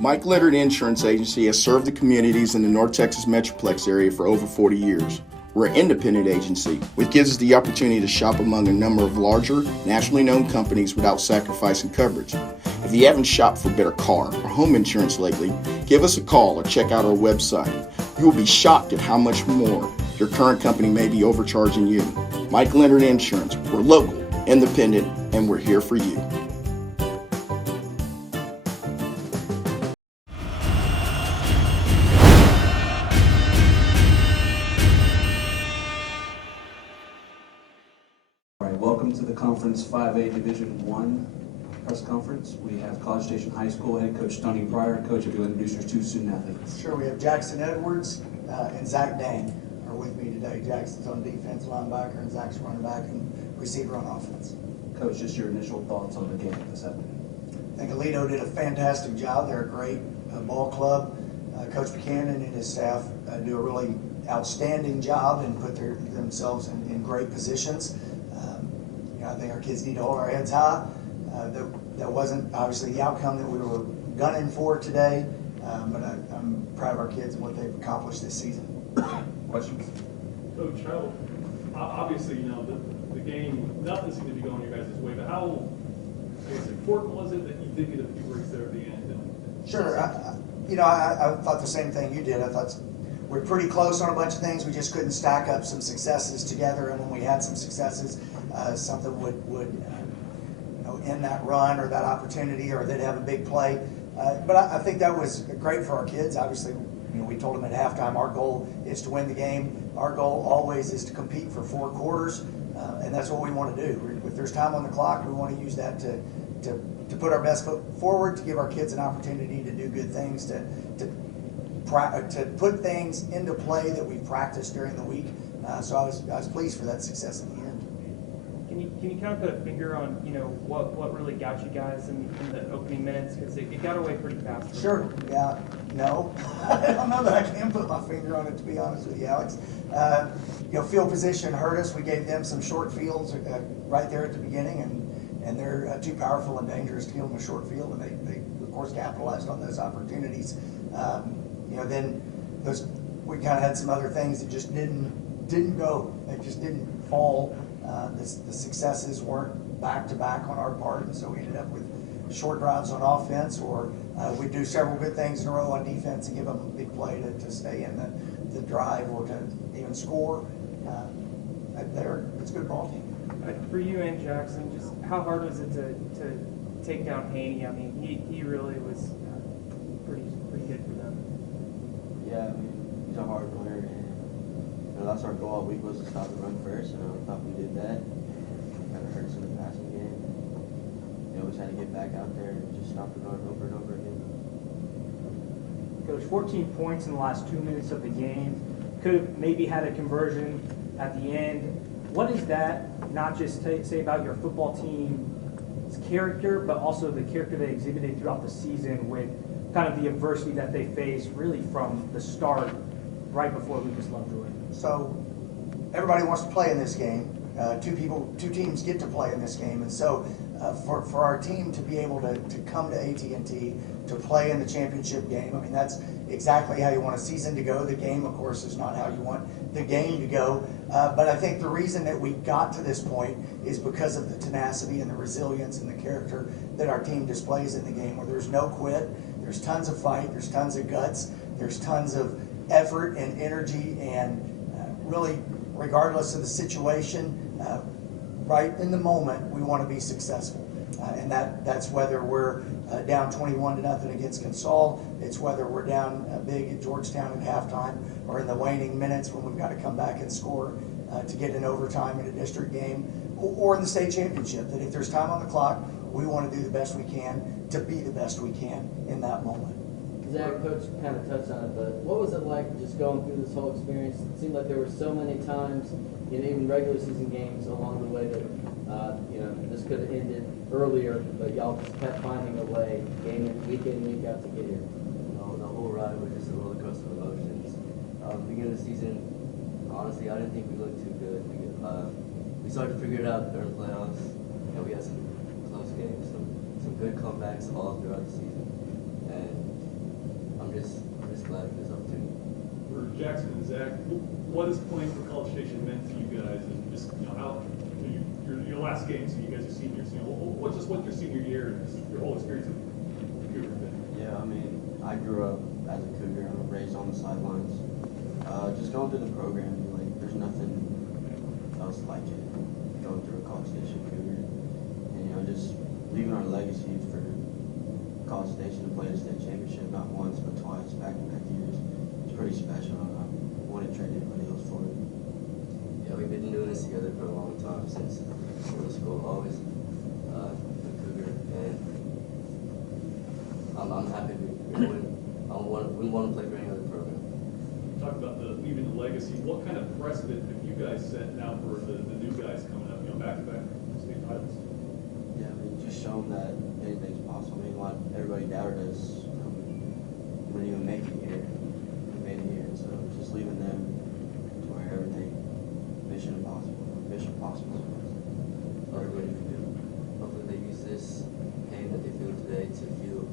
Mike Leonard Insurance Agency has served the communities in the North Texas Metroplex area for over 40 years. We're an independent agency, which gives us the opportunity to shop among a number of larger, nationally known companies without sacrificing coverage. If you haven't shopped for better car or home insurance lately, give us a call or check out our website. You will be shocked at how much more your current company may be overcharging you. Mike Leonard Insurance. We're local, independent, and we're here for you. Welcome to the Conference 5A Division I press conference. We have College Station High School head coach Tony Pryor. Coach, if you'll introduce your two student athletes. Sure, we have Jackson Edwards and Zach Dang are with me today. Jackson's on defense, linebacker, and Zach's running back and receiver on offense. Coach, just your initial thoughts on the game this afternoon. I think Aledo did a fantastic job. They're a great ball club. Coach Buchanan and his staff do a really outstanding job and put themselves in great positions. I think our kids need to hold our heads high. That wasn't obviously the outcome that we were gunning for today, but I'm proud of our kids and what they've accomplished this season. Questions? Coach, how obviously the game, nothing seemed to be going your guys' way, but how important was it that you did get a few breaks there at the end? Sure, I thought the same thing you did. I thought we're pretty close on a bunch of things. We just couldn't stack up some successes together, and when we had some successes, something would end that run or that opportunity, or they'd have a big play. But I think that was great for our kids. Obviously, we told them at halftime our goal is to win the game. Our goal always is to compete for 4 quarters, and that's what we want to do. If there's time on the clock, we want to use that to put our best foot forward, to give our kids an opportunity to do good things, to put things into play that we've practiced during the week. So I was pleased for that success in the end. Can you kind of put a finger on what really got you guys in the opening minutes, because it got away pretty fast? Sure. Yeah. No, I don't know that I can put my finger on it, to be honest with you, Alex. Field position hurt us. We gave them some short fields right there at the beginning, and they're too powerful and dangerous to give them a short field, and they of course capitalized on those opportunities. Then we kind of had some other things that just didn't go. They just didn't fall. The successes weren't back to back on our part, and so we ended up with short drives on offense, or we do several good things in a row on defense and give them a big play to stay in the drive or to even score. It's a good ball team. For you and Jackson, just how hard was it to take down Haney? I mean, he really was pretty good for them. Yeah, he's a hard player, and that's our goal all week, was to stop the run first, and I thought we did that. Kind of hurt us in the passing game. We just had to get back out there and just stop the run over and over again. Coach, 14 points in the last 2 minutes of the game. Could have maybe had a conversion at the end. What does that not just say about your football team's character, but also the character they exhibited throughout the season with kind of the adversity that they faced really from the start, right before Lucas Lovejoy? So everybody wants to play in this game. Two teams get to play in this game, and so for our team to be able to come to AT&T to play in the championship game, I mean, that's exactly how you want a season to go. The game, of course, is not how you want the game to go, but I think the reason that we got to this point is because of the tenacity and the resilience and the character that our team displays in the game, where there's no quit, there's tons of fight, there's tons of guts, there's tons of effort and energy, and really, regardless of the situation, right in the moment, we want to be successful. And that's whether we're down 21-0 against Consol, it's whether we're down big at Georgetown at halftime, or in the waning minutes when we've got to come back and score to get an overtime in a district game, or in the state championship. That if there's time on the clock, we want to do the best we can to be the best we can in that moment. Zach, Coach kind of touched on it, but what was it like just going through this whole experience? It seemed like there were so many times in even regular season games along the way that this could have ended earlier, but y'all just kept finding a way, week in, week out to get here. The whole ride was just a roller coaster of emotions. Beginning of the season, honestly, I didn't think we looked too good. We started to figure it out during the playoffs, and we had some close games, some good comebacks all throughout the season. And I'm just glad for this opportunity. For Jackson and Zach, what has playing for College Station meant to you guys, and just how your last game, so you guys are seniors. What's your senior year and just your whole experience of Cougar been? Yeah, I mean, I grew up as a Cougar. I was raised on the sidelines. Just going through the program, like, there's nothing else like it. Going through a College Station Cougar, and just leaving our legacy for College Station to play the state championship not once but twice back-to-back years. It's pretty special, and I wouldn't trade anybody else for it. Yeah, we've been doing this together for a long time since middle school, always the Cougar, and I'm happy we win. We want to play for any other program. You talked about leaving the legacy. What kind of precedent have you guys set now for the new guys coming up? Back-to-back state titles. Yeah, I mean, just show them that anything's possible. I mean, like everybody doubted us. We wouldn't even make it here. We made it here, so just leaving them to where everything mission possible. Everybody can do. Hopefully they use this game that they feel today to fuel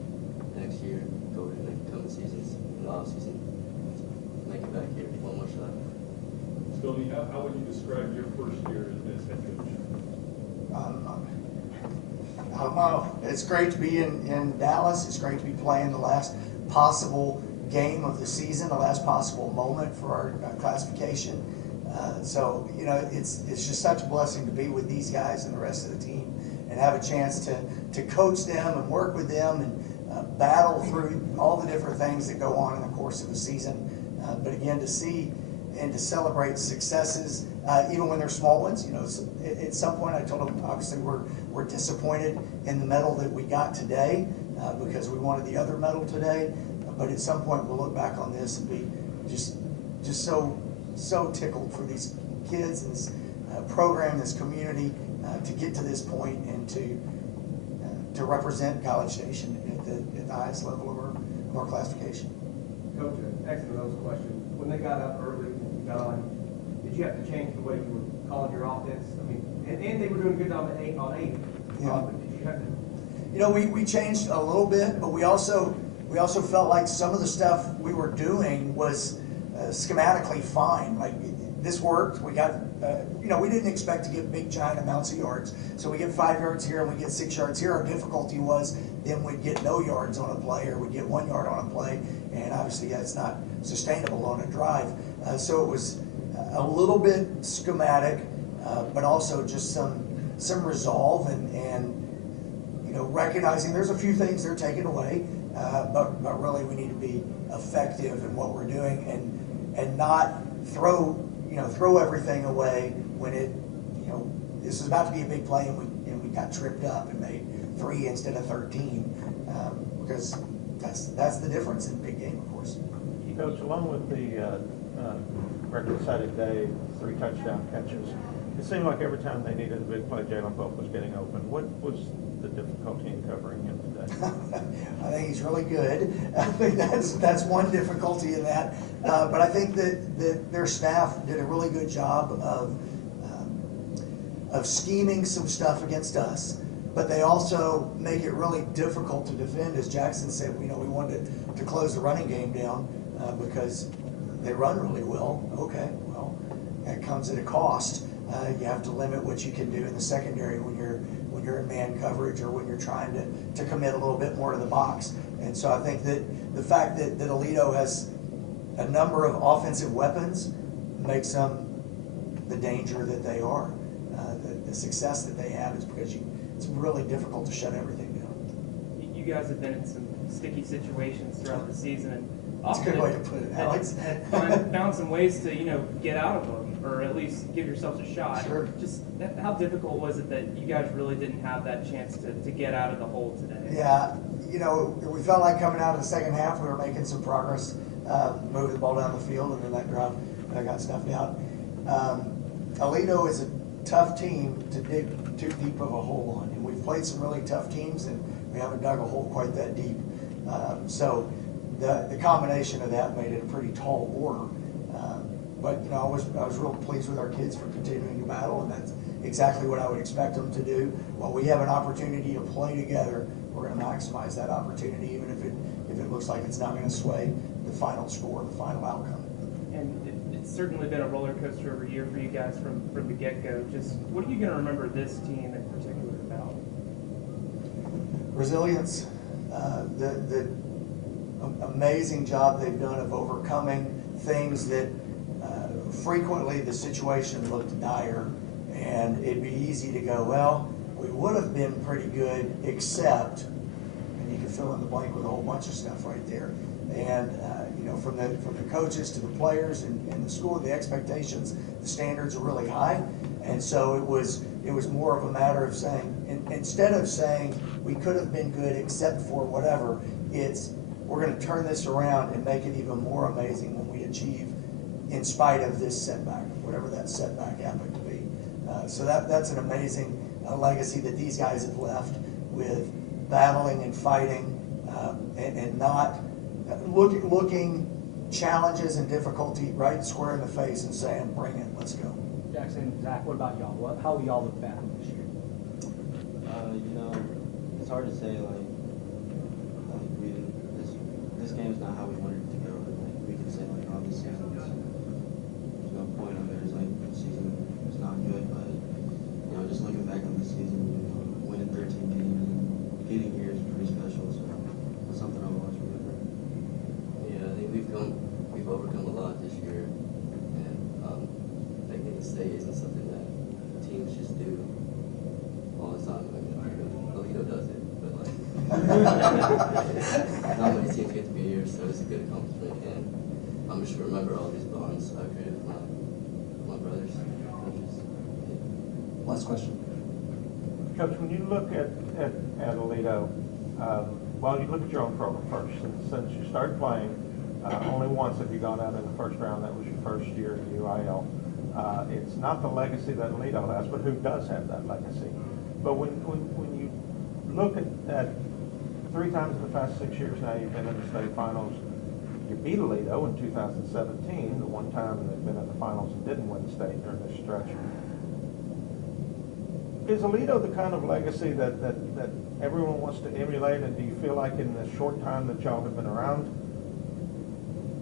next year, go in the coming seasons, in the off season, make it back here one more shot. Stoney, how would you describe your first year as head coach? It's great to be in Dallas. It's great to be playing the last possible game of the season, the last possible moment for our classification. So, it's just such a blessing to be with these guys and the rest of the team and have a chance to coach them and work with them and battle through all the different things that go on in the course of a season. But again, to see and to celebrate successes, even when they're small ones. At some point I told them, obviously we're disappointed in the medal that we got today because we wanted the other medal today. But at some point we'll look back on this and be just so tickled for these kids and this program, this community to get to this point and to represent College Station at the highest level of our classification. Coach, next to those questions, when they got up early and you got on, did you have to change the way you were calling your offense? I mean, and they were doing a good job at 8 on 8. Yeah. But did you have to? We changed a little bit, but we also felt like some of the stuff we were doing was schematically fine. Like this worked. We got, we didn't expect to get big giant amounts of yards. So we get 5 yards here and we get 6 yards here. Our difficulty was then we'd get no yards on a play or we'd get 1 yard on a play. And obviously that's not sustainable on a drive. So it was a little bit schematic, but also just some resolve and recognizing there's a few things they're taking away, but really we need to be effective in what we're doing and not throw everything away when this is about to be a big play and we got tripped up and made 3 instead of 13 because that's the difference in a big game, of course. Coach, along with the record-cited day, 3 touchdown catches, it seemed like every time they needed a big play, Jalen Pope was getting open. What was the difficulty in covering him today? I think he's really good. I think that's one difficulty in that. But I think that their staff did a really good job of scheming some stuff against us. But they also make it really difficult to defend. As Jackson said, we wanted to close the running game down because they run really well. Okay, well, that comes at a cost. You have to limit what you can do in the secondary when you're in man coverage or when you're trying to commit a little bit more to the box. And so I think that the fact that Aledo has a number of offensive weapons makes them the danger that they are. The success that they have is because it's really difficult to shut everything down. You guys have been in some sticky situations throughout the season, and That's a good way to put it, Alex. found some ways to get out of them, or at least give yourselves a shot. Sure. Just how difficult was it that you guys really didn't have that chance to get out of the hole today? Yeah, we felt like coming out of the second half, we were making some progress, moving the ball down the field, and then that drive got snuffed out. Aledo is a tough team to dig too deep of a hole on, and we've played some really tough teams, and we haven't dug a hole quite that deep. So the combination of that made it a pretty tall order. But I was real pleased with our kids for continuing to battle, and that's exactly what I would expect them to do. When we have an opportunity to play together, we're going to maximize that opportunity, even if if it looks like it's not going to sway the final score, the final outcome. And it's certainly been a roller coaster every year for you guys from the get-go. Just what are you going to remember this team in particular about? Resilience, the amazing job they've done of overcoming things that frequently the situation looked dire, and it'd be easy to go, well, we would have been pretty good except, and you can fill in the blank with a whole bunch of stuff right there. And from the coaches to the players and the school, the expectations, the standards are really high, and so it was more of a matter of saying, instead of saying we could have been good except for whatever, it's we're going to turn this around and make it even more amazing when we achieve in spite of this setback, whatever that setback happened to be. So that's an amazing legacy that these guys have left, with battling and fighting and not looking challenges and difficulty right square in the face and saying, bring it, let's go. Jackson, Zach, what about y'all? How will y'all look back on this year? It's hard to say, this game's not how we wanted it to go. We can say, this season, there's no point of it. The season was not good, but, just looking back on this season, winning 13 games and getting here is pretty special, so it's something I'll always remember. Yeah, I think we've overcome a lot this year, and making a mistake isn't something that teams just do all the time. Alito does it, but not many teams get to be here, so it's a good accomplishment, and I'm just remember all these bonds I created with my brothers, coaches. Last question. Coach, when you look at Alito, well, you look at your own program first. Since you started playing, only once have you gone out in the first round. That was your first year in UIL. It's not the legacy that Alito has, but who does have that legacy? But when you look at 3 times in the past 6 years now, you've been in the state finals. You beat Alito in 2017, the one time they've been in the finals and didn't win the state during this stretch. Is Alito the kind of legacy that everyone wants to emulate, and do you feel like in the short time that y'all have been around,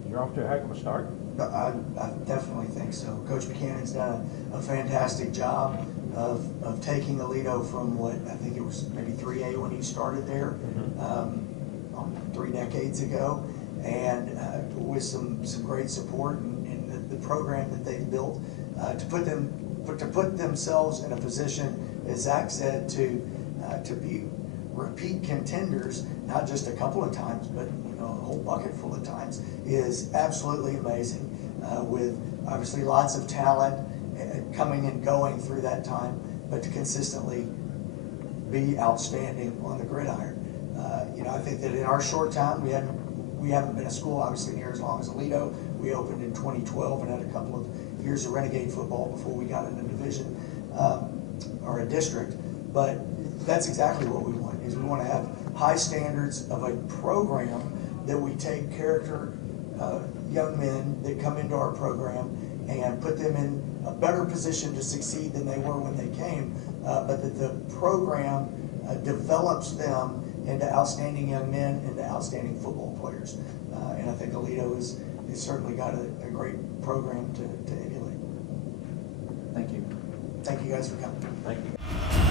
you're off to a heck of a start? I definitely think so. Coach Buchanan's done a fantastic job of taking Alito from what I think it was maybe 3A when he started there, 3 decades ago, and with some great support and the program that they've built to put themselves in a position, as Zach said, to be repeat contenders, not just a couple of times, but a whole bucket full of times, is absolutely amazing. With obviously lots of talent coming and going through that time, but to consistently be outstanding on the gridiron. I think that in our short time, we haven't been a school obviously near as long as Alito. We opened in 2012 and had a couple of years of renegade football before we got in a division or a district. But that's exactly what we want, is we want to have high standards of a program that we take character young men that come into our program and put them in a better position to succeed than they were when they came, but that the program develops them into outstanding young men, into outstanding football players. And I think Alito has certainly got a great program to emulate. Thank you. Thank you guys for coming. Thank you.